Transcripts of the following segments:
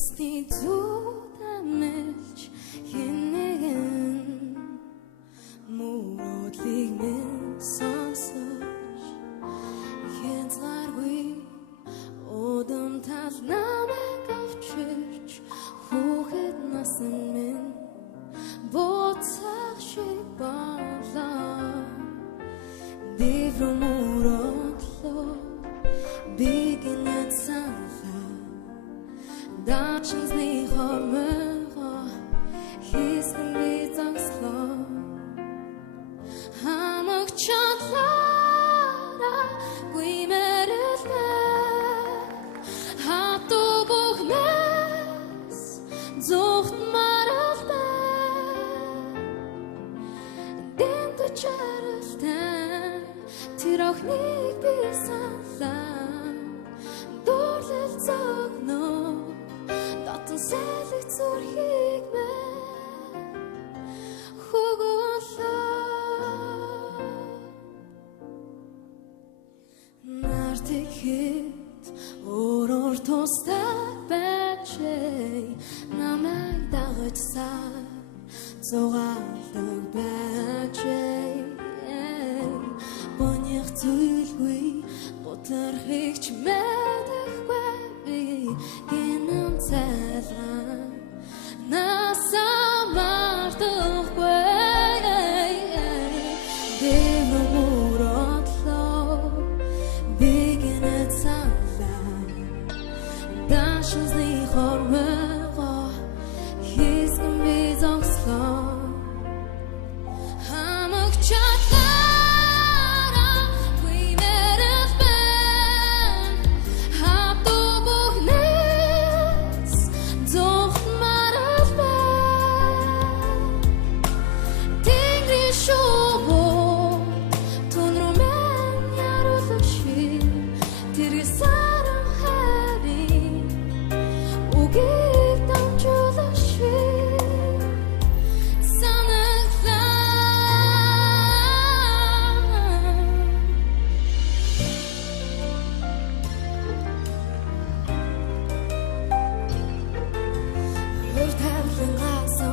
Насны зүудамж хинэгэн муудлыг минь сонсож хязгааргүй удам тал намайг авчирч хүүхэд насан минь буцах шиг болоо дэврэмүрөглөө бигэнэт санаа дачны хормого хийсэн би зогслоо хамаг чатлаараа гүймэрлээ хату бухнес зүхт маралтай дэнтэ чаралтай тэр охиныг би санлаа дурлал зогноо дотн сэлэг зүрхийг мэ хуголоо нартихэд өөрөөр тустай байжээ намайг дагаж сар зугаалдаг байжээ боньяг зүйлгүй готорхигч мэдэхгүй би гинэн цайлган насамартахгүй дэврэмүрөглөө бигэнэт санаа дашны хормого хийсэн би зогслоо хамаг чатлаараа гүймэрлээ хату бухнес зүхт маралтай тэнгэрийн шувуу түнрүү мэн яруулагши тэрэг саран хайрын үгийг дамжуулагши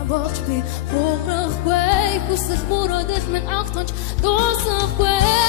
Болж би хуурахгүй хүсэл мөрөөдөл минь огтонч дуусахгүй